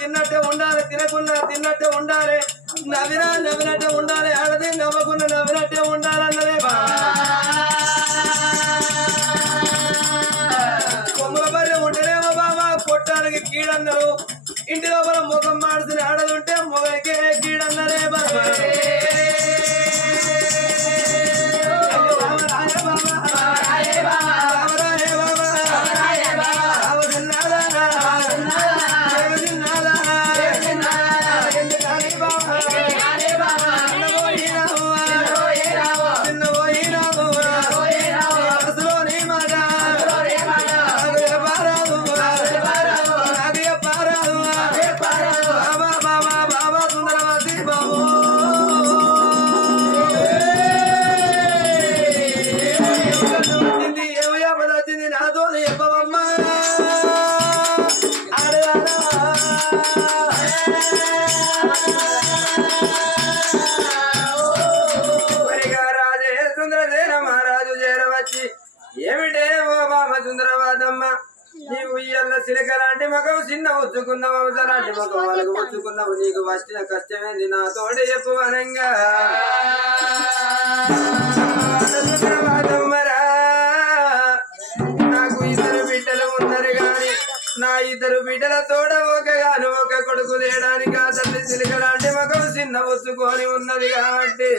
తిన్నట్టే ఉండాలి, తినకున్నా తిన్నట్టే ఉండాలి, నవ్వినా నవ్వినట్టే ఉండాలి, ఆడది నవ్వకున్నా నవ్వినట్టే ఉండాలన్నదే కొమ్మల బర్రె ఉంటేనేమో బాబా కొట్టానికి కీడన్నారు, ఇంటి లోపల ముఖం మాడుతున్న ఆడదుంటే మొగలికే కీడన్నదే బాబా. ఏమిటే ఓ బామ సుందరవాదమ్మ, నీవు ఇయ్యల్ల సిలకలాంటి మగం చిన్న వచ్చుకున్నావు, అవసరాంటి మగం వాళ్ళకు వచ్చుకున్నావు, నీకు వచ్చిన కష్టమేంది నా తోడే చెప్పు అనంగా. సుందరవాదమ్మరా, నాకు ఇద్దరు బిడ్డలు ఉన్నారు గాని నా ఇద్దరు బిడ్డల తోడ ఒకగాను ఒక కొడుకు లేడానికి ఆ తల్లి సిలకలాంటి మగం చిన్న వచ్చుకొని ఉన్నది కాబట్టి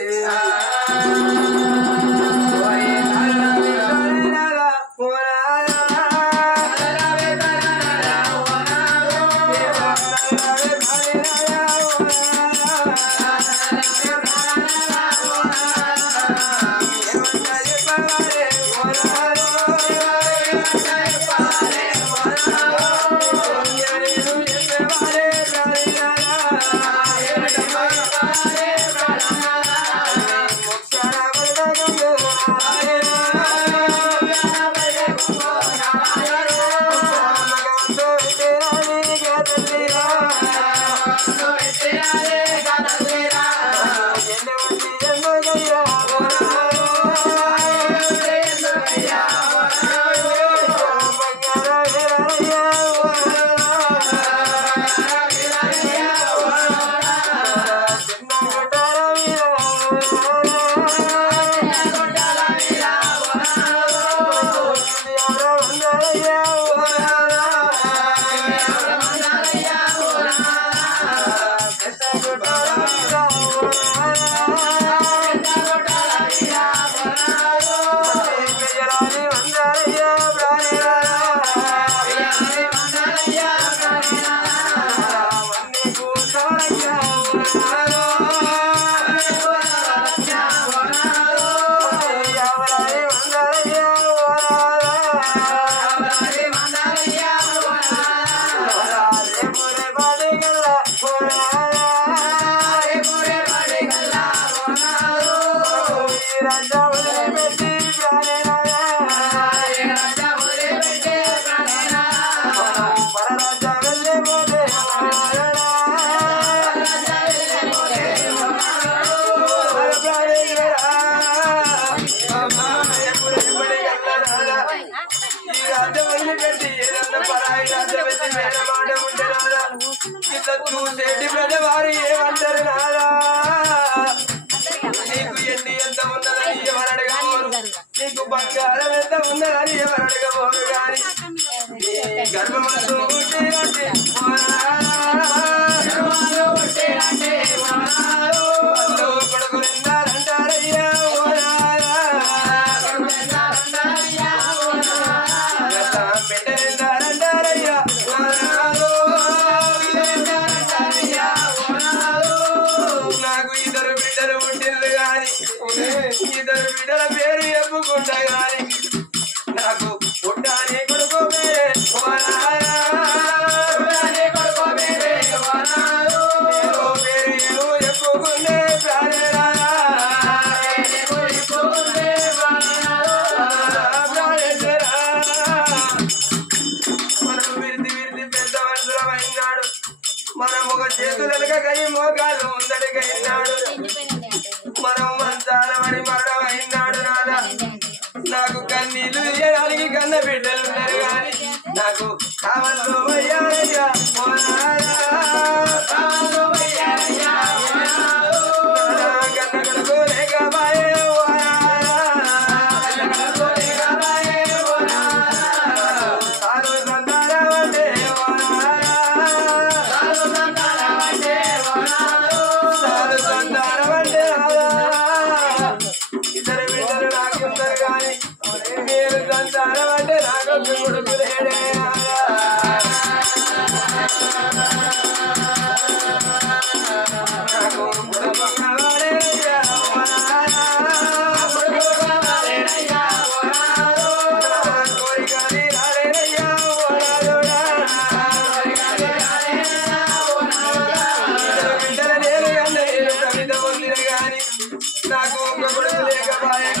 చూసేటి ప్రజవారు ఏమంటారు నారా, నీకు ఎన్ని ఎంత ఉన్నదని ఎవరు అడగబోరు, నీకు బంగారం ఎంత ఉన్నదని ఎవరు అడగబోరు గాని గర్భమంతో కొడుకున్నారంటారయ్యా పెట్టారంటారయ్యా నాకు ఇద్దరు బిడ్డలు పుట్టింది గాని ఇద్దరు బిడ్డల పేరు చెప్పుకుంటా గాని నాకు పుట్టాని కొడుకు చెప్పుకుంటే మనం విరిది విరిది పెద్ద మనుషులమైనాడు మనం ఒక చేతులనుక కై మోకాలు ముందడికైనాడు మనం మంచాలమని మరణమైనాడు నాదా నాకు కన్నీళ్ళు తీయడానికి కన్న బిడ్డలు ఉన్నారు కానీ నాకు కావల్లో అయ్యారయ్యా కన్న కడుకు లేకబాయే ఇద్దరు బిడ్డలు నాకున్నారు కానీ మీరు సంతానం అంటే నాకు కొడుకు లేడే నాకు కొడుకు కావాలేనయ్యా కోరిక తీరాలేనయ్యా ఇద్దరు బిడ్డలు నేను అన్నయ్యలు కవిత పొందిన కానీ నాకు ఒక కొడుకు లేకపాయే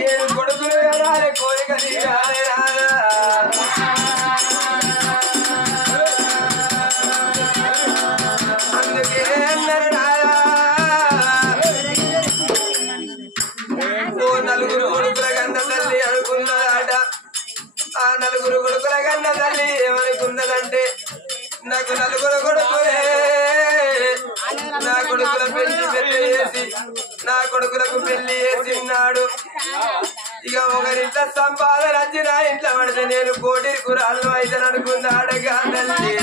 నేను కొడుకులు రాలే కోరిక తీరాలే రాదా అందుకే అన్నారు రాదా ఓ నలుగురు కొడుకుల కన్న తల్లి అనుకున్నదాట ఆ నలుగురు కొడుకుల కన్న తల్లి ఏమనుకున్నదంటే నాకు నలుగురు కొడుకులే నా కొడుకుల పెళ్లి చేసి నా కొడుకులకు పెళ్లి చేసిన్నాడు ఇక ఒకరింట్లో సంపాదన వచ్చి నా ఇంట్లో పడితే నేను కోటి కురాళ్ళు అయితే అనుకున్నాడుగా తల్లి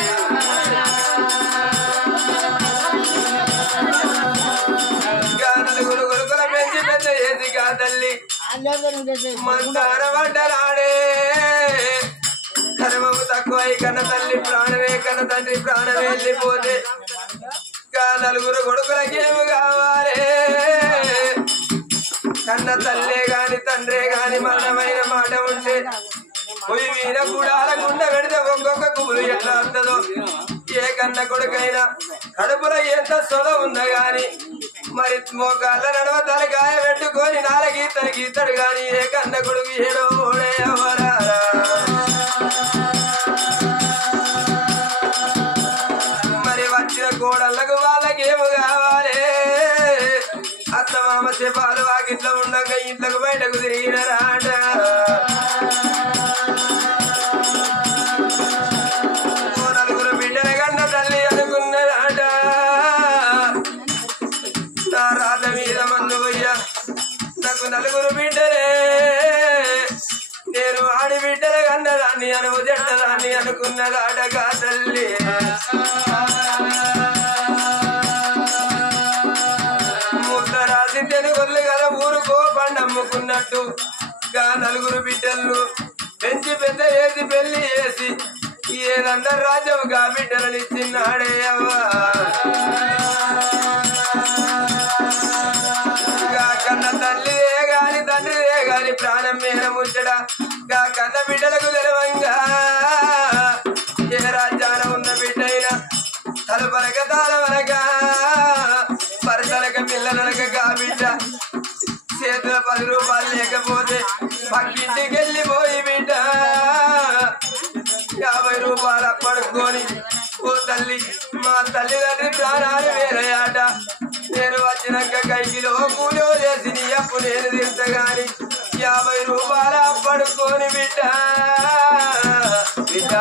నలుగురు కొడుకుల పెంచి పెద్ద చేసి కా తల్లి మంతాన పడ్డరాడే ధర్మము తక్కువ కన్న తల్లి ప్రాణమే కన్న తండ్రి ప్రాణమే వెళ్ళిపోతే నలుగురు కొడుకులకేమి కావాలి కన్న తల్లే గాని తండ్రే గాని మరణమైన మాట ఉంటే పొయ్యి మీద గుడాల గుండ పెడితే ఒక్కొక్క గుబులు ఎట్లా వస్తుందో ఏ కన్న కొడుకైనా కడుపులో ఎంత సొల ఉందా గాని మరి మోకాళ్ళ నడవ తలకాయ పెట్టుకొని నాలుగీతడు గాని ఏ కన్న కొడుకు ఏడో ఓడే ఎవరారా మరి వచ్చిన కోడళ్ళకు వాళ్ళకేమో కావాలి అత్తమామ చెప్పాలు వాకిట్లో ఉండగా ఇంట్లోకి బయటకు తిరిగినరాట నలుగురు బిడ్డల కన్న తల్లి అనుకున్నదాట నా రాత మీద మందు పోయ్యా నాకు నలుగురు బిడ్డలే నేను ఆడి బిడ్డల కన్నదాన్ని అనువు జట్టదాన్ని అనుకున్నదాటగా తల్లి రాసి తెలుగొల్లు గల ఊరుకో పండమ్ముకున్నట్టు గా నలుగురు బిడ్డలను పెంచి పెద్ద చేసి పెళ్లి చేసి ఏదన్నారు రాజ్యముగా బిడ్డలని ఇచ్చిన్నాడే అవ్వా కన్న తల్లిదే గాని తండ్రిదే గాని ప్రాణం మీద ముచ్చడా గా కన్న బిడ్డలకు తెలవంగా ఏ రాజ్యాన ఉన్న బిడ్డైనా తలపరక తాళవనక పరతలక పిల్లలనక గా బిడ్డ చేతుల 10 రూపాయలు లేకపోతే పక్కింటికి వెళ్ళిపోయి బిడ్డ 50 రూపాయలు పడుకొని ఓ తల్లి మా తల్లిదండ్రి ప్రాణాలు వేరయాట నేను వచ్చినాక కైకిలో కూలో చేసి నీ అప్పు నేను తింటగాని 50 రూపాయలు పడుకొని బిడ్డ బిడ్డ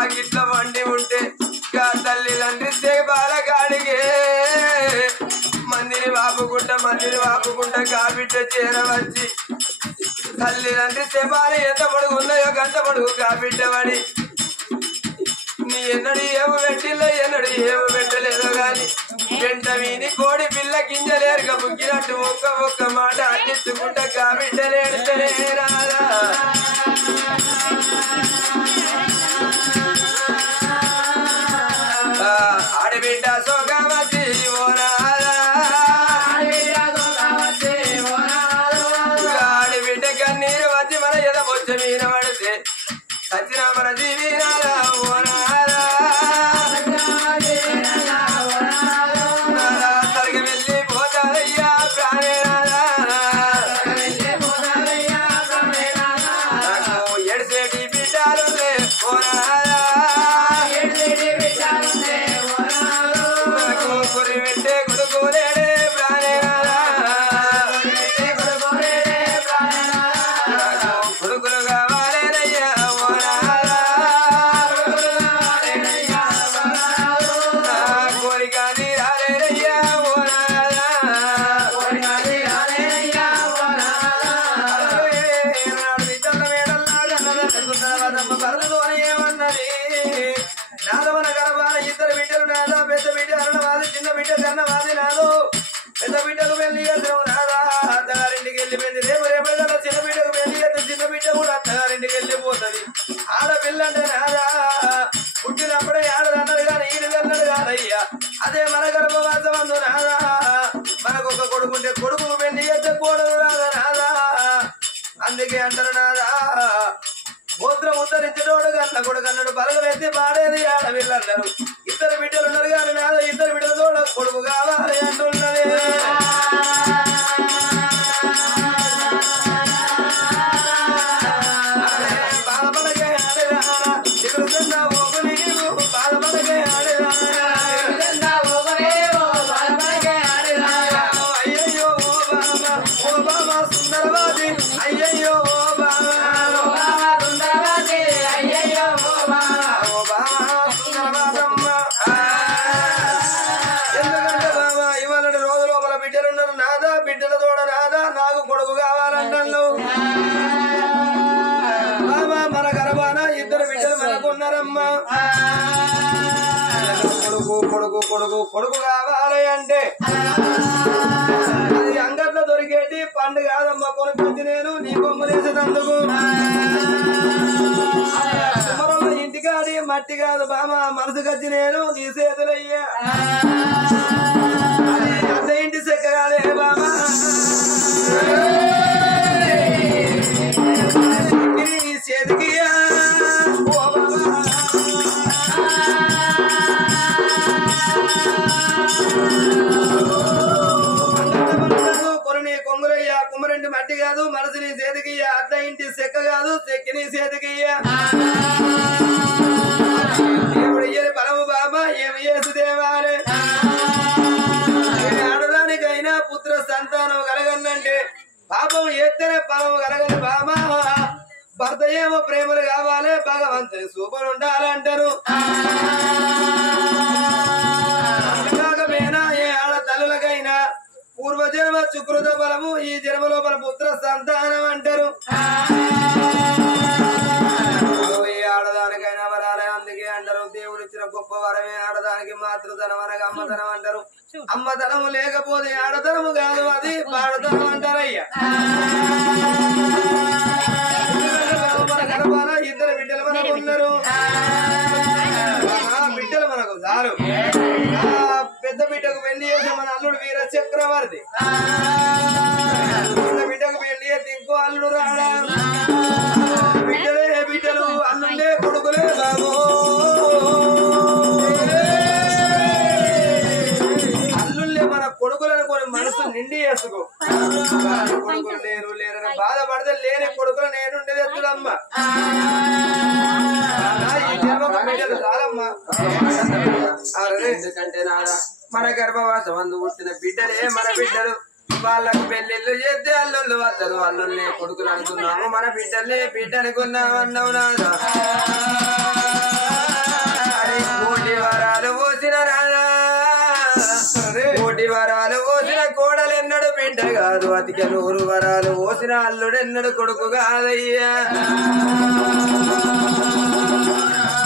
ఆగిట్ల వండి ఉంటే తల్లిదండ్రి సేబాల గాడిగే మందిని వాపుకుంటా గా బిడ్డ చేరవచ్చి తల్లిదండ్రి శపాలి ఎంత పొడుగు ఉన్నాయో గంట పొడుగు బిడ్డవాడి నీ ఎన్నడు ఏమో పెట్టిల్లో ఎన్నడు ఏమో పెట్టలేదో గాని వెంట వీని కోడి పిల్ల గింజలేరుగా ముగ్గినట్టు ఒక్క మాట అందించుకుంటా బిడ్డలేడుతనే రాదా ఆడబిడ్డ సోగమతి ఓ రాదా ఆడబిడ్డ కన్నీరు వచ్చి మన ఎద బొచ్చ మీద పడితే సచిన మన జీవి రాదా ఓ రాదా తరగ వెళ్ళి పోతారయ్యా ప్రాణే రాదా నాకు ఎడిసేటి బిడ్డాలుందే ఓ రాదా నాకు కురి పెట్టే కొడుకోలేడే ప్రాణే రాదా నాకు కొడుకులు కావాలేనయ్యా ఓ రాదా నా కోరిక తీరాలేనయ్యా ఓ రాదా ఏమన్నది నాదవన గర్భాన ఇద్దరు బిడ్డలు నాదా పెద్ద బిడ్డ అరణవాది చిన్న బిడ్డ కన్నవాది నాదు పెద్ద బిడ్డకు పెళ్లి చేసావు నాదా అత్తగారింటికి వెళ్ళిపోయింది రేపు రేపటి చిన్న బిడ్డకు పెళ్లి చేస్తే చిన్న బిడ్డ కూడా అత్తగారింటికి వెళ్ళిపోతుంది ఆడపిల్ల అంటే నాదా పుట్టినప్పుడే ఆడదన్నది కానీ ఈడదన్నది కాదయ్యా అదే మన గర్భవాసమందు నాదా మనకొక కొడుకుంటే కొడుకు పెళ్లి చేస్తే కూడదు రాదా నాదా అందుకే అంటారు నాదా మూత్రం ఉత్తరించడోడు కన్న కొడుకు అన్నాడు బలగ ఎత్తి పాడేది ఆడపిల్ల అన్నారు ఇద్దరు బిడ్డలు ఉన్నారు కానీ నాదో ఇద్దరు బిడ్డలు తోడ కొడుకు కావాలి అంటున్నది బాధపడకే ఆడేదానా ఎదురుతున్నా ఓపు నీవు బాధపడకే ఆడేదానా అయ్యయ్యో ఓ బాబా సుందరవాది అయ్యయ్యో ఓ బాబా ఎందుకంటే బాబా ఇవాళ రోజు లోపల బిడ్డలున్నారు నాదా బిడ్డల తోడ నాదా నాకు కొడుకు కావాలంటాను బాబా మన గర్భాన ఇద్దరు బిడ్డలు మనకున్నారమ్మా కొడుకు కొడుకు కొడుకు కొడుకు కావాలి అంటే అది అంగట్లో దొరికేటి పండు కాదమ్మా కొనుక్కొచ్చి నేను నీ కొమ్మలేసేటందుకు ఇంటికాడి మట్టి కాదు బామ మనసు కచ్చి నేను నీ చేతులయ్యా అత్త ఇంటి చెక్క కాదే బామ నీ చేతికి ఓ బాబా కొరని కొంగులయ్యా కుమ్మరెండి మట్టి కాదు మనసు నీ చేతికి అత్త ఇంటి చెక్క కాదు చెక్కి నీ చేతికి దేవుడు ఇయ్యని పరము బాబా ఏమి చేసుదేవారే ఆడదానికైనా పుత్ర సంతానం కలగనంటే పాపం ఎత్తనే పరము కలగని బాబా భర్త ఏమో ప్రేమలు కావాలి భగవంతుని సూపర్ ఉండాలంటారు కాకపోయినా ఏ ఆడ తల్లులకైనా పూర్వజన్మ సుకృత బలము ఈ జన్మ లోపల పుత్ర సంతానం అంటారు ఆడదానికైనా వరాలే అందుకే అంటారు దేవుడు ఇచ్చిన గొప్ప వరమే ఆడదానికి మాతృధనం అనగా అమ్మధనం అంటారు అమ్మధనము లేకపోతే ఆడధనము కాదు అది పాడధనం అంటారయ్యా మన గర్భాన ఇద్దరు బిడ్డలు మనకు ఉన్నారు బిడ్డలు మనకు చాలు పెద్ద బిడ్డకు పెళ్లి చేసే మన అల్లుడు వీర చక్రవర్తి చిన్న బిడ్డకు పెళ్లి చేస్తే ఇంకో అల్లుడు రాడా బిడ్డలే బిడ్డలు అల్లుండే కొడుకులే బాబు అల్లుళ్ళే మన కొడుకులను కొన్ని మనసు నిండి చేసుకో కొడుకులు లేరు లేరని బాధపడితే లేని కొడుకులు నేనుండేది ఎత్తులమ్మ ఈ జన్మకు బిడ్డలు చాలమ్మా ఎందుకంటే నాదా మన గర్భవాసం అందు పుట్టిన బిడ్డలే మన బిడ్డలు వాళ్ళకు పెళ్లిళ్ళు చేస్తే అల్లుళ్ళు వస్తారు అల్లుల్ని కొడుకులు అనుకున్నాము మన బిడ్డల్ని బిడ్డ అనుకున్నాం అన్నావు నాదా కోటి వరాలు పోసిన నాదా కోటి వరాలు పోసిన కోడలెన్నడు బిడ్డగా కాదు అతిక 100 వరాలు ఓసిన అల్లుడెన్నడు కొడుకు కాదయ్యా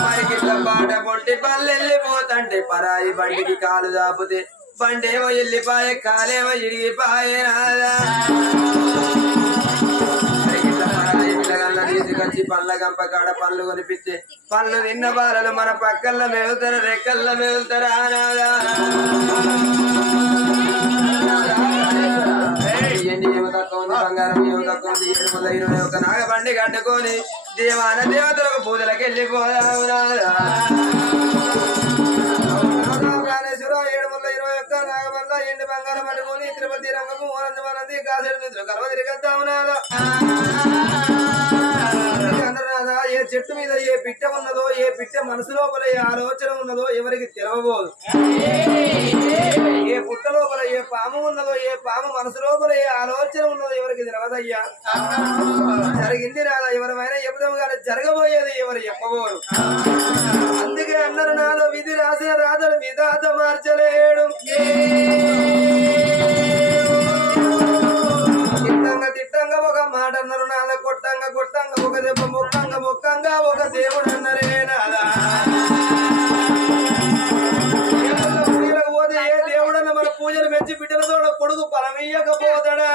మరికిట్ల పాట పొంటి పల్లెళ్ళిపోతంటే పరాయి బండికి కాలు దాపుతే బండేమో ఎల్లిపాయ కాలేమో ఇరిగిపాయే నాదా తీసుకొచ్చి పండ్ల గంప కాడ పండ్లు కొనిపిస్తే పండ్లు తిన్న బాలలు మన పక్కల్లో మెగుతారు రెక్కల్లో మెగుతారా నాదా ఏమో తక్కువ ఉంది బంగారం ఏమో తక్కువ ఉంది 721 నాగబండి కట్టుకొని దేవాన దేవతలకు పూజలకు వెళ్ళిపోదాము నాదా 721 నాగబండ ఎండి బంగారం పట్టుకొని తిరుపతి రంగము ఓనంది కాసేడు నిధులు కలవ తిరిగద్దాము నాదా ఏ చెట్టు మీద ఏ పిట్ట ఉన్నదో ఏ పిట్ట మనసు లోపల ఏ ఆలోచన ఉన్నదో ఎవరికి తెలవబోదు ఏ పుట్ట లోపల ఏ పాము ఉన్నదో ఏ పాము మనసు లోపల ఏ ఆలోచన ఉన్నదో ఎవరికి తెలవదయ్యా జరిగింది నాదా ఎవరైనా చెబుదాం కానీ జరగబోయేది ఎవరు చెప్పబోరు అందుకే అన్నారు నాలో విధి రాసిన రాధను విధాత మార్చలేడు తిట్టంగా ఒక మాట అన్నారు నాద కొట్టంగా ఒక దెబ్బ మొక్కంగా ఒక దేవుడు అన్నరే నాదా పూజలకు పోతే ఏ దేవుడన్న మన పూజలు మెచ్చి బిడ్డలతో కొడుకు పరమయ్యకపోతాడా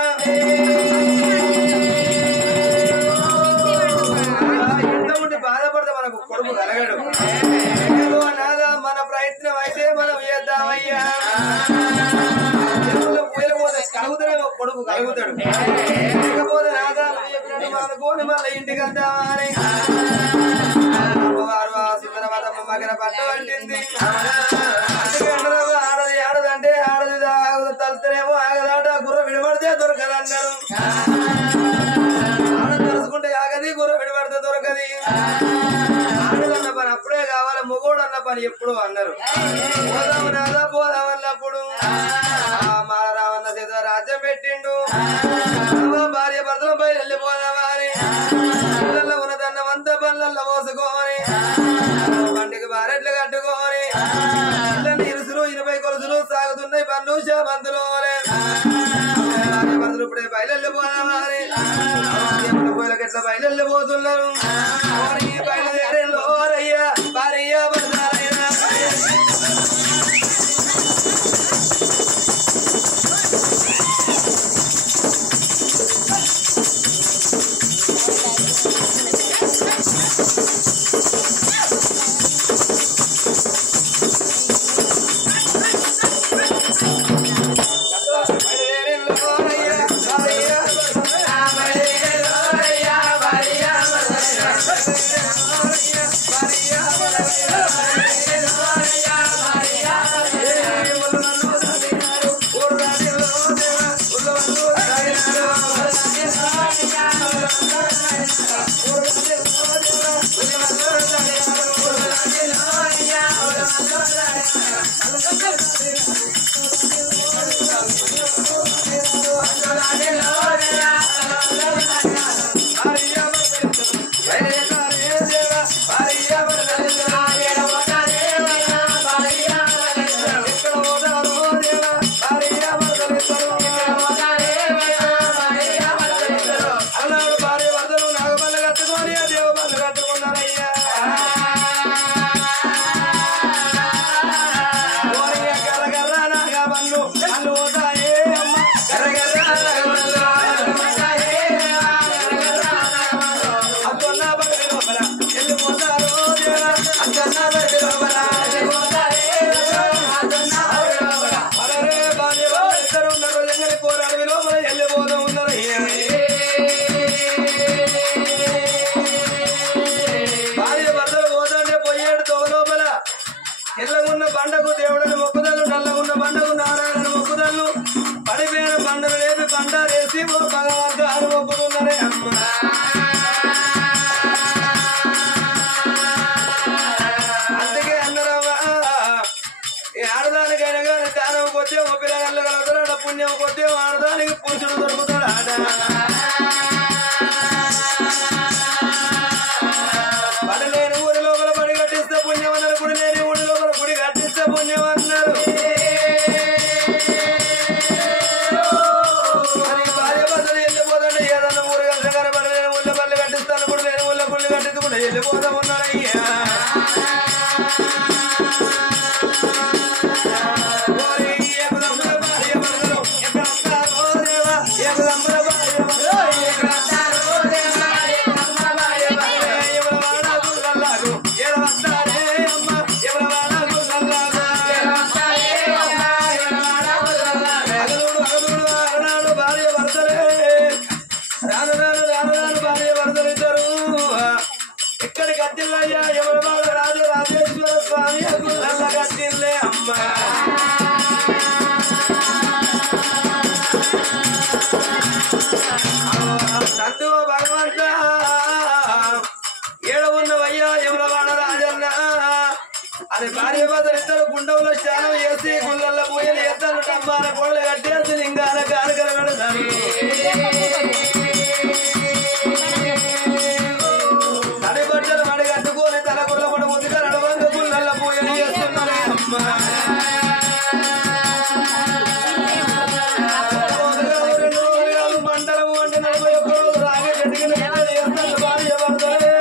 ఎంత ఉండి బాధపడితే మనకు కొడుకు కలగడు ఏదో నాదా మన ప్రయత్నం అయితే మనం చేద్దామయ్యా పూజలు పోతే కలుగుతాడేమో కొడుకు కలుగుతాడు లేకపోతే నాదా అనుకోని మళ్ళీ ఇంటికి వద్దామని అమ్మవారు సుందరవాదమ్మ మగర పట్ట పట్టింది ఆడది ఆడదంటే ఆడది తలుతనేమో ఆగదాట గుర్ర విడబడితే దొరకదన్నారు ఆడ తెలుసుకుంటే ఆగది గుర్ర విడబడితే దొరకది ఆడదన్న పని అప్పుడే కావాలి మొగోడు అన్న పని ఎప్పుడు అన్నారు పోదాము నాదా పోదామన్నప్పుడు మాలరామన్న చేత రాజ్యం పెట్టిండు భార్య భర్తలపై వెళ్ళిపోదామా అని పిల్లల్లో ఉన్నదన్న 100 పనులలో పోసుకొని బండికి బారెట్లు కట్టుకొని పిల్లల్ని ఇరుసులు 20 కొలుసులు సాగుతున్నాయి పన్ను మందులు భర్తలు ఇప్పుడే బయలుపోదామా అని పోయిలకి ఎట్లా బయలుపోతున్నారు బయలుదేరేలో రయ్యా భార్య భర్తలైనా ఎల్లగున్న బండకు దేవుడని మొక్కుదలు నల్లగున్న బండకు నారాయణ మొక్కుదలు పడిపోయిన బండలు లేపి బండారేసి భగవంతుడు మొక్కుతున్నారే అమ్మ. అందుకే అన్నారమ్మా ఆడదానికైనా కానీ దానం కొద్దే ఓ పిల్లగాళ్ళు కలుగుతాడు పుణ్యం కొద్దే ఆడదానికి పురుషుడు దొరుకుతాడు ఆట. పడి లేని ఊరి లోపల పడి కట్టిస్తే పుణ్యం అన్నారు, గుడి లేని ఊరి లోపల గుడి కట్టిస్తే పుణ్యం అన్నారు. కూడా వెళ్ళిపోతా ఉన్నాడయ్యా భార్య భర్తలిద్దరు గుండవులో స్నానం చేసి గుళ్ళల్లో పూజలు చేస్తారు డబ్బాల కోళ్ళు కట్టేసి లింగాల కానుకలు పెడతారు తడి బట్టలు మడి కట్టుకొని తల గుళ్ళ కూడా ముందుగా నడవంగ గుళ్ళల్లో పూజలు చేస్తున్నారు అమ్మ మండలం అంటే 41 రోజులు రాగే చెట్టుకి చేస్తారు భార్య భర్తలే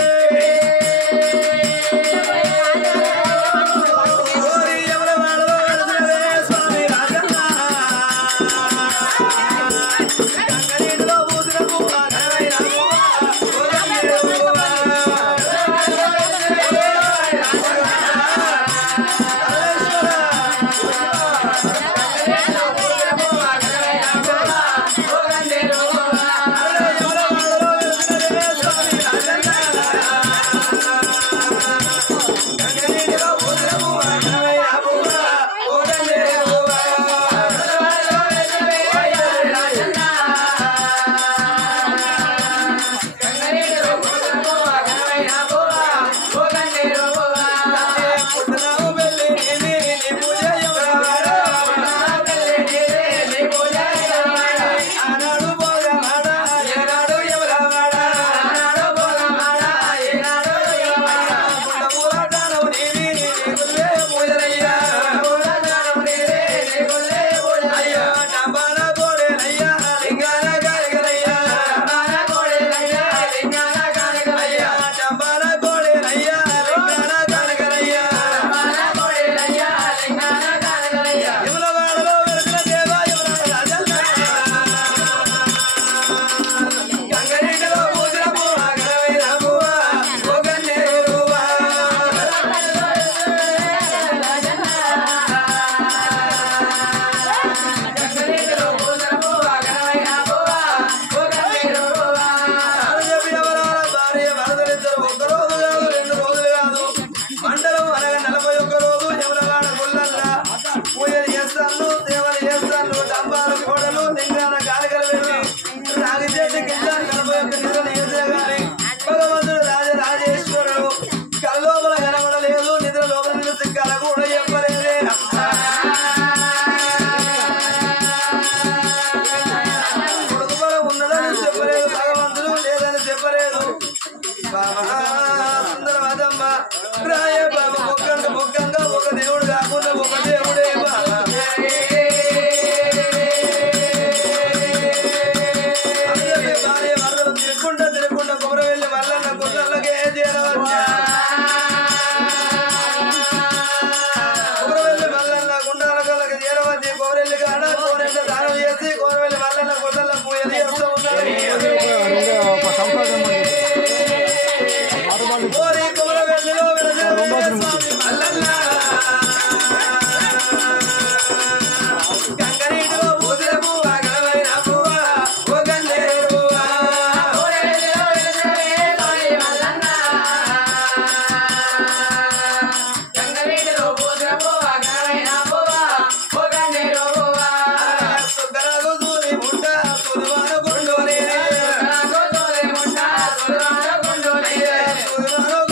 Hello.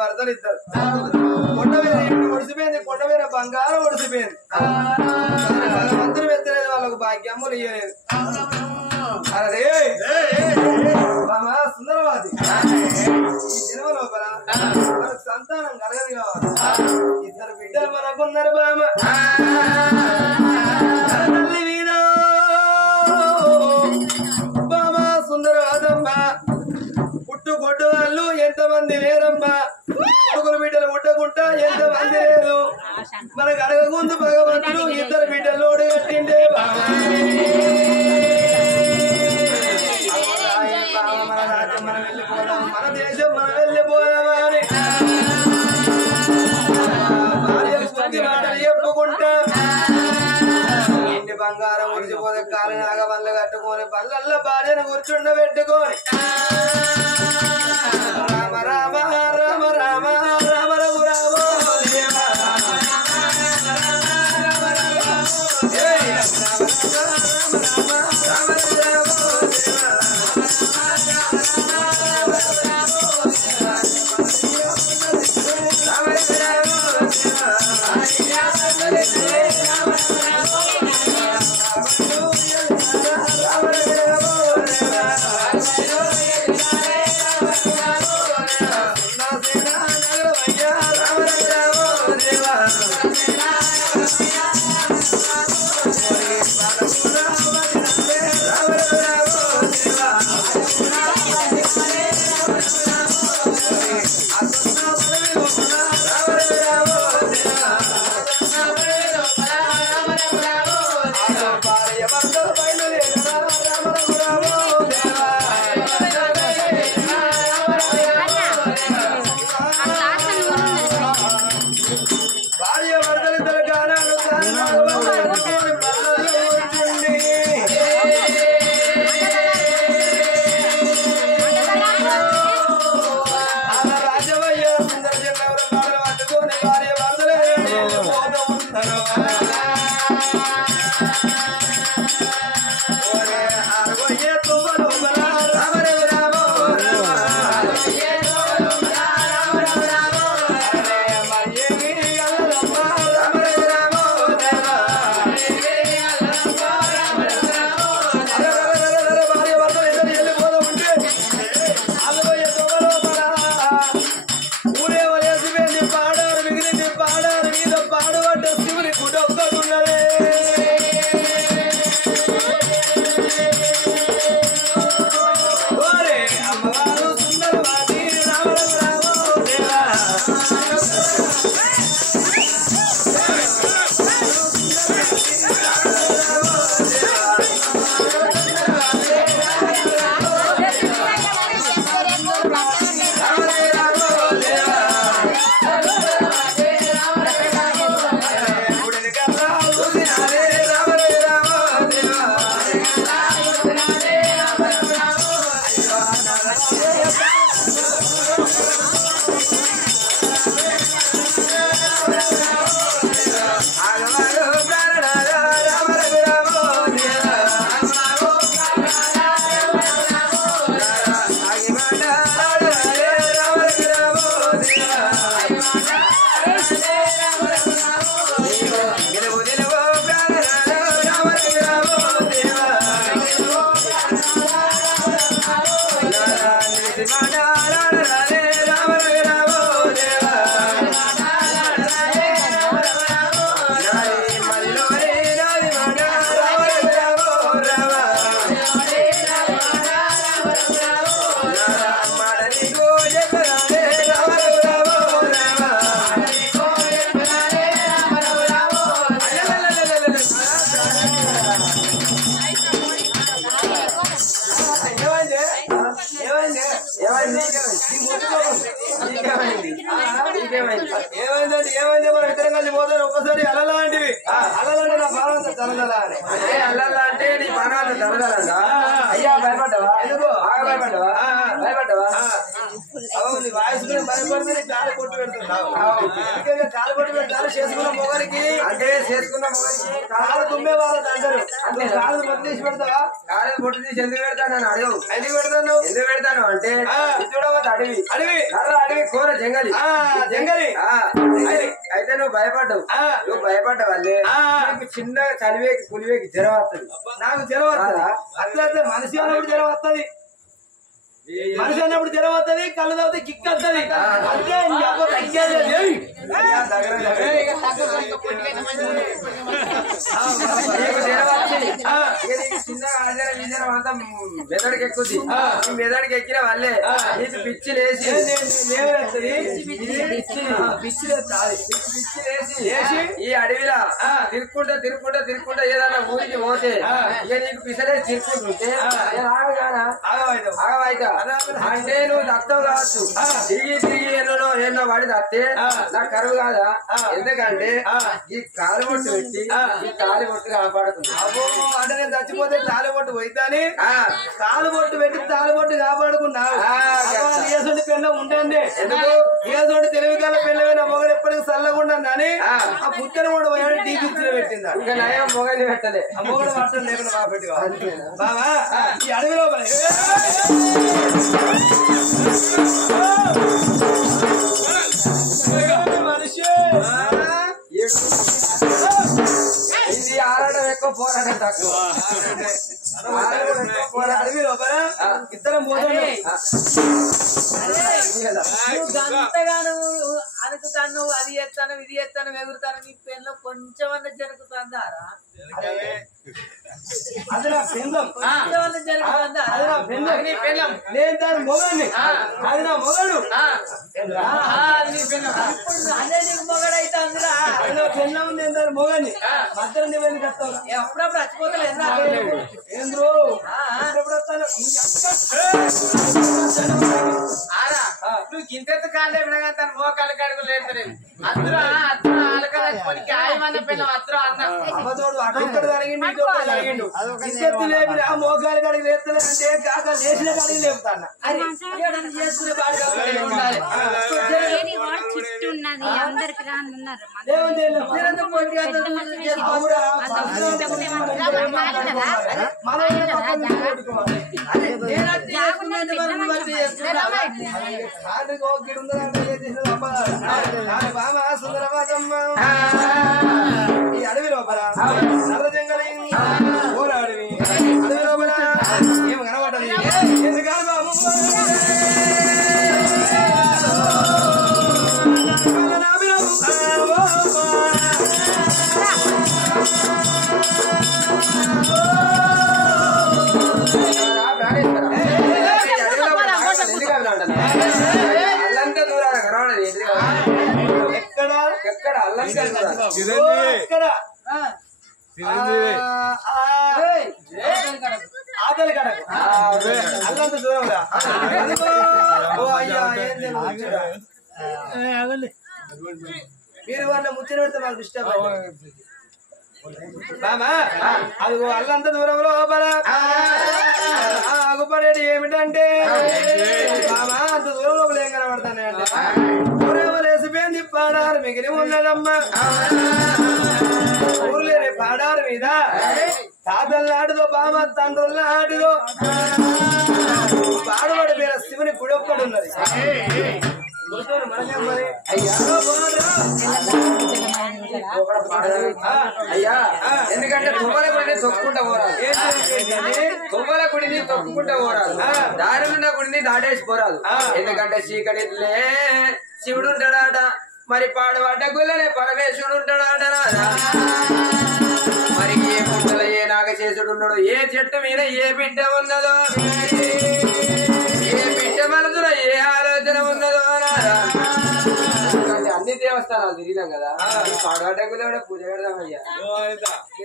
వరదలు ఇద్దరు కొండ మీద ఒడిసిపోయింది కొండ మీద బంగారం ఒడిసిపోయింది భగవంతుని వెత్తలేదు వాళ్ళకు భాగ్యములు ఇయ్యలేదు అరే బామా సుందరవాది ఈ జన్మ లోపల మనకు సంతానం కలగదు కావాలి ఇద్దరు బిడ్డలు మనకున్నారు బామ తల్లి వీణ బామా సుందరవాదమ్మా పుట్టుకొట్టు వాళ్ళు ఎంతమంది లేరమ్మా కొడుకులు బిడ్డలు పుట్టకుంటా ఎంతమంది లేదు మనకు అడగకుందు భగవంతుడు ఇద్దరు బిడ్డలు కట్టిండే బామా మన రాజ్యం మనం వెళ్ళిపోదాం మన దేశం మనం వెళ్ళిపోదామా అని భార్యలు కొద్ది మాటలు చెప్పుకుంటా ఇంటి బంగారం ఉడిచిపోతే కాలు నాగ పళ్ళు కట్టుకొని పళ్ళల్లో భార్యను కూర్చుండబెట్టుకొని రామ రామ రామ రామ రామ రఘు రామ ఏమైందంటే ఏమైంది మన ఇద్దరం కలిసి పోతారు ఒక్కసారి అలలాంటివి అలలంటే నా బాగా తలదలా అంటే అల్లల్లా అంటే నీ బాగా తలదలంట అయ్యా భయపడ్డావా ఎందుకు బాగా భయపడ్డావా భయపడ్డావా నీ వాయిస్ భయపడితే నీ కాలు కొట్టు పెడుతున్నావు ఎందుకంటే కాలు పట్టు పెట్టాలి చేసుకున్న మొగనికి అంటే చేసుకున్న మొగనికి కాలు తుమ్మే వాళ్ళని అంటారు అంటే కాలు పొట్టు తీసి పెడతావా కాలు పొట్టు తీసి ఎందుకు పెడతాను అని అడగవు ఎందుకు పెడతాను ఎందుకు పెడతాను అంటే చూడవద్దు అడవి అడవి అడవి కూర జంగలి జంగలి అయితే నువ్వు భయపడ్డావు నువ్వు భయపడ్డ వాళ్ళే నీకు చిన్నగా చలివేకి పులివేకి జ్వరం వస్తుంది నాకు జ్వరం వస్తుందా అట్లా మనిషి అన్నప్పుడు జ్వరం వస్తుంది మనిషి అన్నప్పుడు జ్వరం వస్తుంది కళ్ళు తాగితే కిక్ వస్తుంది అంటే మెదడికి ఎక్కుద్ది మెదడికి ఎక్కిన వాళ్ళే నీకు పిచ్చి లేచి పిచ్చి లేచి ఈ అడవిలా తిరుక్కుంటా ఏదన్నా ఊరికి పోతే ఇక నీకు పిసలేసి తిరుక్కుంటుంటే ఆగవాయిక అంటే నువ్వు దత్తం కావచ్చు తిరిగి ఎన్నో వాడి దత్తే నాకు కరువు కాదా ఎందుకంటే ఈ కాలు పొట్టు పెట్టి ఈ కాలు పొట్టు కాపాడుతుంది అబ్బో అంటే నేను చచ్చిపోతే తాలి పొట్టు పోయితాని కాలు పొట్టు పెట్టి తాలి పొట్టు కాపాడుకున్నావు ఏసోటి పెళ్ళ ఉండండి ఎందుకు ఏసోటి తెలివికాల పెళ్ళైన మొగడు ఎప్పటికీ చల్లకుండా అని ఆ పుట్టని కూడా పోయాడు టీపీలో పెట్టిందా ఇంకా నయం మొగని పెట్టలే ఆ మొగడు పట్టడం లేకుండా బాగా పెట్టి బాబా ఈ అడవిలో మనిషి ఇది ఆడటం ఎక్కువ పోరాటం తక్కువ అడవి లోపల ఇద్దరం గంతగాను అనుకుతాను అది చేస్తాను ఇది చేస్తాను ఎగురుతాను నీ పెన్లో కొంచెం జరుగుతుందారా అది నా పెందం కొంచెం జరుగుతుందా అది నా పెందం నేను దాని మొగని అది నా మొగడు అదే నీకు మొగడైతే అందురా అది నా పెందం నేను దాని మొగని మధ్యలో నువ్వు కట్టావు ఎప్పుడప్పుడు చచ్చిపోతలేదు ఏంద్రో ఎప్పుడు వస్తాను నువ్వు గింతెత్తు కాళ్ళే వినగా తన మోకాలు కడుగు లేదు అందరూ ఆలకని గాయమన్న పిల్ల అందరూ అన్న అమ్మతోడు అటు ఇక్కడ జరిగిండు ఇటు ఇక్కడ జరిగిండు ఇద్దరు లేపి ఆ మోకాలు కడిగి లేపుతానంటే కాక లేచిన కడిగి లేపుతాను చేసుకునే బాగా ఉండాలి ఈ అడవి లోపల నల్ల జంగలి అడవి లోపల ఏమి కనబడ్డది ఎందుకని బాబు అల్లంతా దూరాన కనబడదు ఎక్కడ ఎక్కడ అల్లంతా ఎక్కడ ఆకలి కడకు అల్లంత దూరం మీరు వాళ్ళ ముచ్చట పెడితే మాకు డిస్టర్బ్ బామా అది అల్లంత దూరంలో ఆగుపడేది ఏమిటంటే బామా అంత దూరంలో ఏం కనబడతానే అంటే ఊరేమో లేసిపోయింది పాడారు మిగిలి ఉన్నదమ్మా ఊర్లేని పాడారు మీద తాతల నాటిదో బామ తండ్రుల నాటిదో పాడబడి మీద శివుని గుడి ఒక్కడు ఉన్నది అయ్యా ఎందుకంటే తుమ్మల గుడిని తొక్కుకుంటా పోరాదు తుమ్మల గుడిని తొక్కుకుంటా పోరాదు దారినున్న గుడిని దాటేసి పోరాదు ఎందుకంటే చీకటిలే శివుడు ఉంటాడాట మరి పాడబడ్డ గుళ్ళనే పరమేశ్వరుడు ఉంటాడాట మరి ఏ పుట్టలో ఏ నాగశేషుడు ఉన్నాడు ఏ చెట్టు మీద ఏ బిడ్డ ఉన్నదో ఏ బిడ్డ మనసులో ఏ ఆలోచన ఉన్నదో అన్ని దేవస్థానాలు తిరిగినాం కదా పాడబడ్డ గుళ్ళ కూడా పూజ పెడదామయ్యా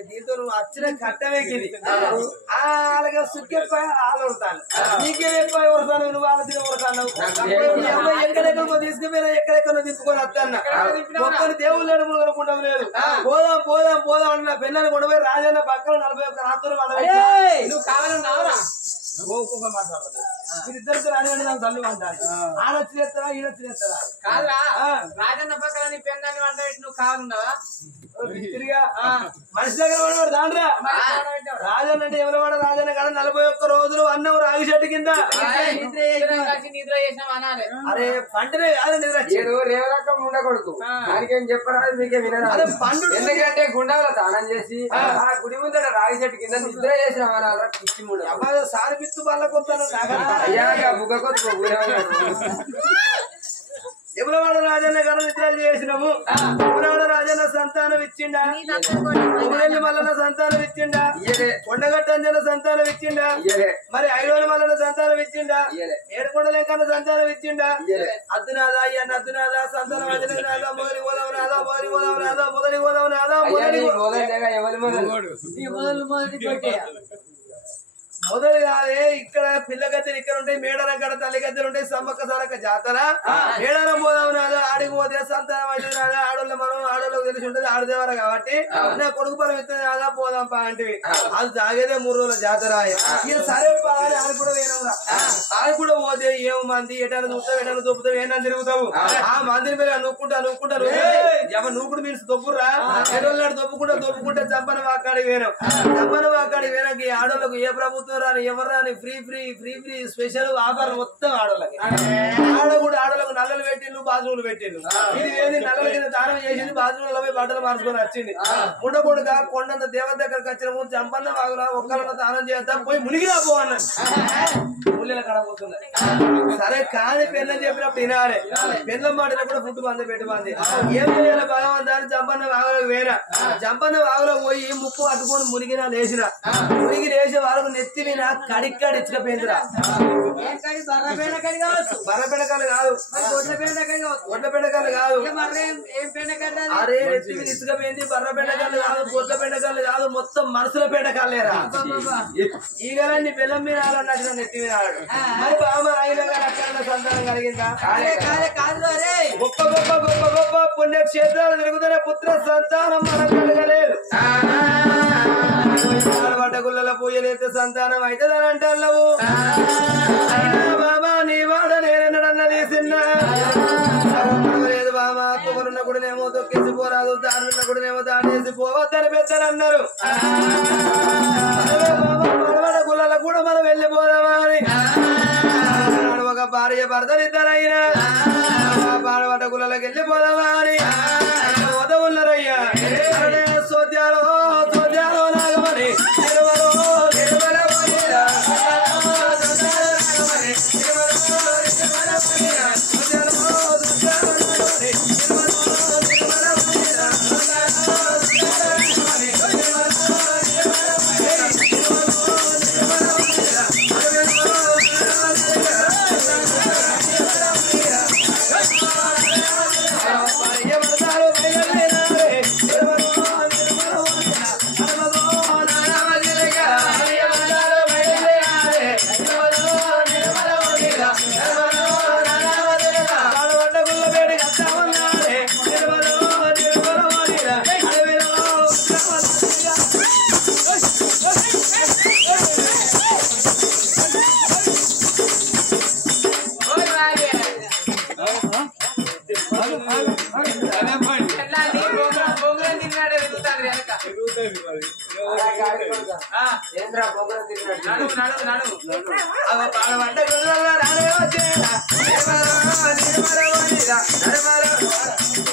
దీంతో నువ్వు వచ్చిన కట్టవేకింది అలాగే సుఖ్యపై ఆలోడతాను నీకేమైపోయి వస్తాను నువ్వు ఆలోచన పడతాను ఎక్కడెక్కడికో తీసుకుపోయినా ఎక్కడెక్కడో తిప్పుకొని వస్తాను ఒక్కరి దేవుళ్ళు అనుకుంటాం లేదు పోదాం పోదాం పోదాం అన్న పెళ్ళని కొనపోయి రాజన్న పక్కన 41 రాత్రులు నువ్వు కావాలన్నావురా ఒక మాట్లాడదు మీరిద్దరితో రానివ్వండి నాకు తల్లి అంటారు ఆడొచ్చి చేస్తారా ఈడొచ్చి చేస్తారా కాదురా రాజన్న పక్కన నీ పెన్నాన్ని వంట పెట్టి నువ్వు కావాలన్నావా తిరిగా మనిషి దగ్గర వాడు దాండ్రా రాజన్న అంటే ఎవరు వాడు రాజన్న కాడ 41 రోజులు అన్నం రాగి చెట్టు కింద నిద్ర చేసినాం అనాలి అరే పంటనే కాదు నిద్ర రేవరకం ఉండకూడదు దానికేం చెప్పరాదు మీకే వినరాదు పండు ఎందుకంటే గుండాల దానం చేసి ఆ గుడి ముందర రాగి చెట్టు కింద నిద్ర చేసిన పిచ్చి మూడు అబ్బాయి సారి పిత్తు వాళ్ళకు వస్తాను అయ్యాక బుగ్గకొద్దు ఎవరవాడ రాజన్న గారు నిద్రలు చేసినాము ఎవరవాడ రాజన్న సంతానం ఇచ్చిండా ఉమ్మరెల్లి మల్లన్న సంతానం ఇచ్చిండా కొండగట్టంజన సంతానం ఇచ్చిండా మరి ఐలోని మల్లన్న సంతానం ఇచ్చిండా ఏడుకొండలేకన్న సంతానం ఇచ్చిండా అద్దునాదా అయ్యన్న అద్దునాదా సంతానం అదినాదా మొదటి గోదాం నాదా మొదటి గోదాం నాదా మొదటి గోదాం నాదా మొదలు కాదే ఇక్కడ పిల్ల గద్దెలు ఇక్కడ ఉంటాయి మేడారం కాడ తల్లి గద్దెలు ఉంటాయి సమ్మక్క సారక్క జాతర మేడారం పోదాం నాదా ఆడికి పోతే సంతానం అయితే నాదా ఆడోళ్ళ మనం ఆడోళ్ళకి తెలిసి ఉంటుంది ఆడదేవారా కాబట్టి నా కొడుకు పరం ఎత్తుంది నాదా పోదాం పా అంటే అది తాగేదే 3 రోజుల జాతర ఇక సరే పా అని ఆడ కూడా వేయనరా ఆడ కూడా పోతే ఏం మంది ఎటాను చూస్తావు ఎటాను దొప్పుతావు ఏనా తిరుగుతావు ఆ మందిని మీద నూక్కుంటా ఎవరు నూకుడు మీన్స్ దొప్పురా ఎడోళ్ళ దొప్పుకుంటా చంపన వాకాడికి వేనాం చంపన వాకాడికి వేనాక ఆడోళ్ళకు ఏ ప్రభుత్వం రాని ఎవరు రాని ఫ్రీ స్పెషల్ ఆఫర్ మొత్తం ఆడోళ్ళకి ఆడోళ్ళకు నల్లలు పెట్టిండు బాత్రూమ్లు పెట్టిండు ఇది ఏది నల్లల కింద దానం చేసింది బాత్రూమ్లో పోయి బట్టలు మార్చుకొని వచ్చింది ఉండకూడక కొండంత దేవత దగ్గరకు వచ్చిన చంపన్న వాగులా ఒక్కళ్ళ దానం చేద్దాం పోయి మునిగిరా పో అన్నది ముళ్ళ కడపోతుంది సరే కానీ పెళ్ళని చెప్పినప్పుడు వినాలి పెళ్ళం మాటినప్పుడు ఫుడ్ మంది పెట్టి మంది ఏం చేయాలి భగవంతాన్ని చంపన్న వాగులకు వేరా చంపన్న వాగులో పోయి ముక్కు అట్టుకొని మునిగినా లేచిన మునిగి లేచే వాళ్ళకు నెత్తి మీద కడిక్కడి ఇచ్చకపోయిందిరా బర్రపెండకాలు కాదు గొడ్ల పెండకాలు కాదు అరే నెత్తి మీద ఇసుకపోయింది బర్ర పెండకాలు కాదు గొడ్ల పెండకాలు కాదు మొత్తం మనసుల పెండకాలేరా ఈగలన్నీ బెల్లం మీద ఆడన్నట్టు నెత్తి మీద ఆడు మరి బామ ఆయన అక్కడ సంతానం కలిగిందా గొప్ప గొప్ప గొప్ప గొప్ప పుణ్యక్షేత్రాలు తిరుగుతున్న పుత్ర సంతానం మనం కలగలేదు గుళ్ళ పూజలైతే సంతానం అవుతుందని అంటావు బాబా నీ వాడ నేనన్నది సిన్న లేదు బాబా కుమరున్న గుడినేమో తొక్కేసి పోరాదు దారున్న గుడినేమో దాడేసి పోవద్దని పెద్దలు అన్నారు బాబా గుళ్ళ కూడా మనం వెళ్ళిపోదామా అని ఒక భార్య భర్తనిద్దరైనా పాడబడ్డ గుళ్ళకి వెళ్ళిపోదామా అని వదవున్నారయ్యా సోద్యాలో నాగమని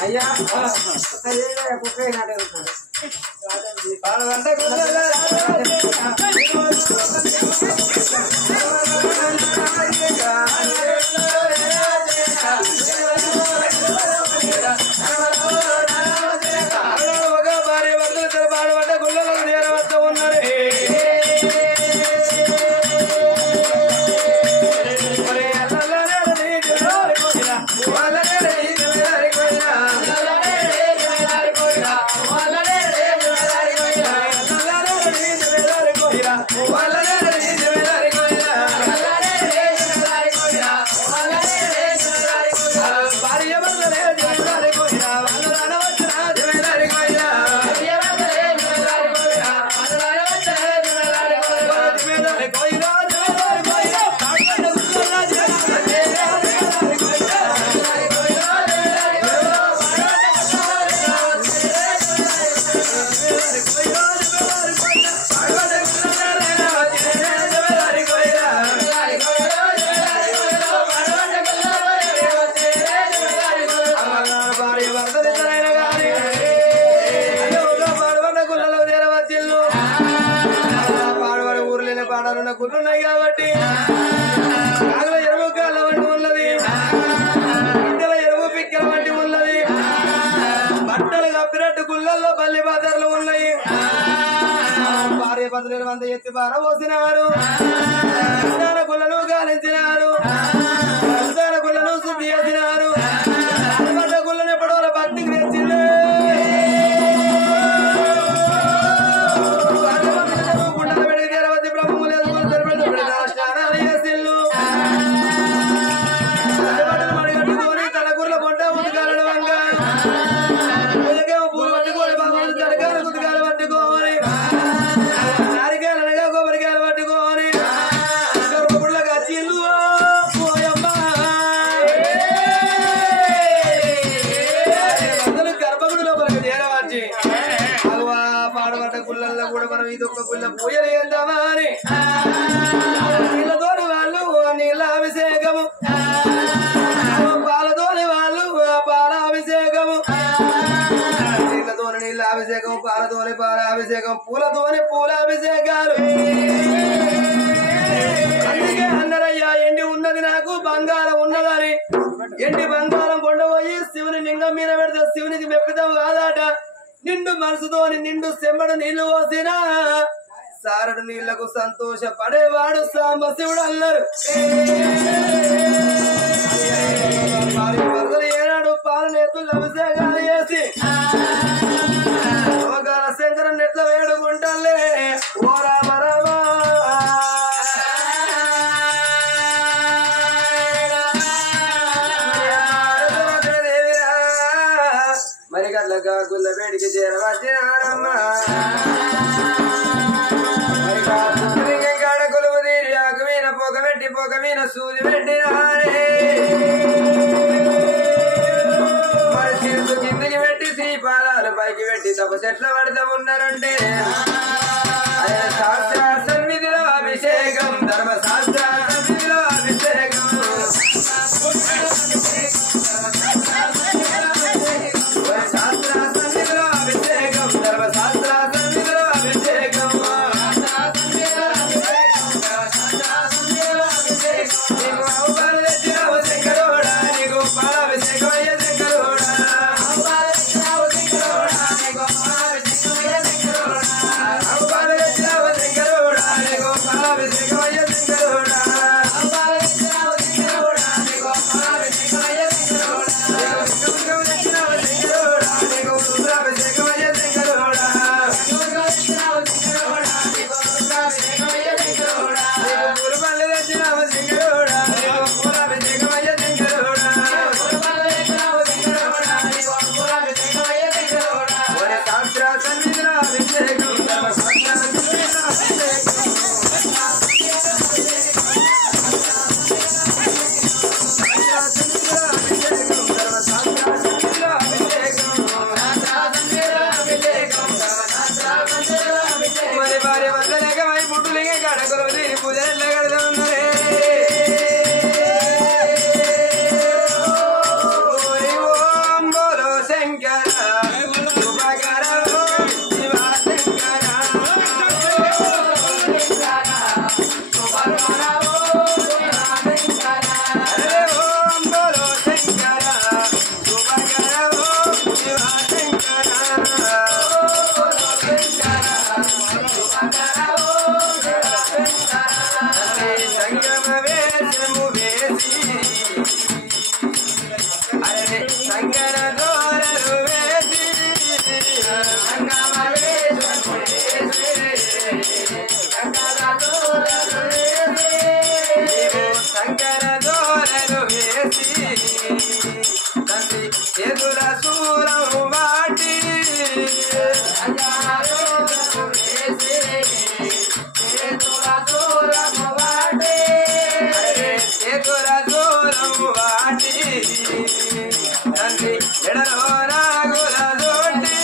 అయ్యా కుక్క భార్య భర్తలు పాడబడ్డ గుళ్ళలో నేరవద్ద ఉన్నారు Koira గుళ్ళున్నాయి కాబట్టి కాగుల ఎరువు కాళ్ళ వంటి ఉన్నది, బిడ్డల ఎరువు పిక్కల వంటి ఉన్నది, బట్టలు కప్పినట్టు గుళ్ళల్లో బల్లి బాదర్లు ఉన్నాయి. భార్య బదులు వంద ఎత్తి బార పోసినారు, గుళ్ళను గాలించినారు, గుళ్ళను శుద్ధి చేసినారు, గుళ్ళను ఎప్పుడో భక్తికి తెచ్చింది. గుండెలు పెడిగి తెరవద్ది బ్రహ్మము లేదు స్నానాలు చేసిల్లు, మడిగట్టుకొని తన గుర్ల పొంట ఉతకాలను వంగ పూలు పట్టుకోని బాబు తడకాలు గుతకాలు పట్టుకోని నారికాయలనగా కొబ్బరికాయలు పట్టుకోని గర్భగుళ్ళగా చిల్లు పోయమ్మా అందరూ గర్భగుడి లోపలికి చేరవచ్చు. అగవా పాడబడ్డ గుళ్ళల్లో కూడా మనం ఇదొక్క గుళ్ళ పూజలు చేద్దామా అని నీళ్ళతోని వాళ్ళు నీళ్ళ అభిషేకము, పాలతోని వాళ్ళు పాల అభిషేకము, నీళ్ళతోని నీళ్ళ అభిషేకం, పాలతోని పాల అభిషేకం, పూలతోని పూల అభిషేకాలు. అందుకే అన్నరయ్యా ఎండి ఉన్నది నాకు బంగారం ఉన్నదని, ఎండి బంగారం కొండపోయి శివుని లింగం మీద పెడితే శివునికి మెప్పితం కాదాట. నిండు మనసుతోని నిండు సెమ్మడు నీళ్లు పోసినా సారడు నీళ్లకు సంతోషపడేవాడు సాంబ శివుడు అన్నారు. వరదలు ఏనాడు పాలనేతులు అభిషేకాలు చేసి రోగాల శంకరం నెట్ల వేడుకుంటాలే ఓ రామ రామ. మరి గట్లగా గుల్ల వేడికి చేరవచ్చినారమ్మా, కొలువు తీరి ఆకు మీద పొగ పెట్టి పొగ మీద సూది పెట్టినారే, మరి శిరసు కిందికి పెట్టి శ్రీపాదాలు పైకి పెట్టి తప చెట్ల పడతా ఉన్నారంటే శాస్త్ర సన్నిధిలో అభిషేకం, ధర్మశాస్త్ర సన్నిధిలో అభిషేకం, శాస్త్ర సన్నిధిలో అభిషేకం, ధర్మశాస్త్ర సన్నిధిలో అభిషేకం. నీకు అవపాలు తెచ్చినావు శంకరోడా, నీకు పాలాభిషేకం అయ్యే శంకరోడా, అవపాలు తెచ్చినావు శంకరోడా, నీకు పాలాభిషేకం అయ్యే శంకరోడా, అవపాలు తెచ్చినావు శంకరోడా, నీకు పాలాభిషేకం అయ్యే శంకరోడా, అవపాలు తెచ్చినావు శంకరోడా, నీకు పాలాభిషేకం అయ్యే శంకరోడా, శంకరం తెచ్చినావు శంకరోడా, నీకు రుద్రాభిషేకం అయ్యే శంకరోడా, శంకరం తెచ్చినావు శంకరోడా, నీకు రుద్రాభిషేకం అయ్యే శంకరోడా, నీకు పూలపల్లి తెచ్చినావు శంకరోడా, నీకు పూలాభిషేకం అయ్యే శంకరోడా, పూలపల్లి తెచ్చినావు శంకరోడా, నీకు పూలాభిషేకం అయ్యే శంకరోడా. ఒరే శాస్త్ర సన్నిధిలో అభిషేకం, ధర్మశాస్త్ర సన్నిధిలో అభిషేకం, మరి భార్య వందలేకమై పుట్టులింగ కడకొలు తీరి పూజలు కడతా ఉన్నదే. ఓం బోలో శంకర శుభకర శివ శంకర, అరే ఓం బోలో శంకర శుభకర శివ శంకర. సంగమ వేషము వేసి అరే సంగన దోరలు వేసి, సంగమ వేషము వేసి సంగన దోరలు వేసి, సంగన దోరలు వేసి తండ్రి చేతుల శూలం వాటి, సంగన దోరలు వేసి చేతుల దూరము వాటి, చేతుల దూరము వాటి తండ్రి ఎడలో నాగుల దోటి,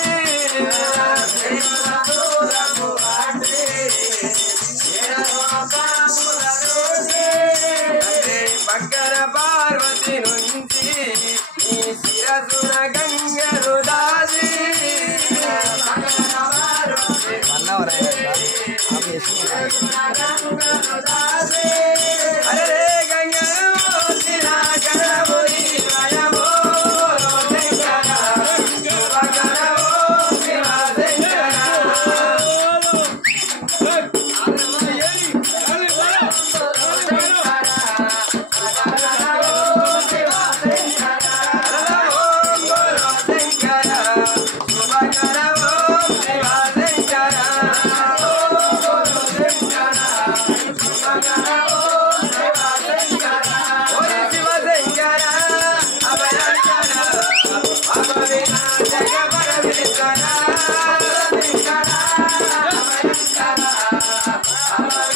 చేతుల దూరము వాటి ఎడలో కాముల దోటి, తండ్రి పక్కన పార్వతి నుంచి నీ శిరసున గంగను దాచి, పక్కన పార్వతి అరే గంగనమో శిలాకరముని మాయమో శంకర శుభకరమో శివశంకర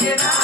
Amen.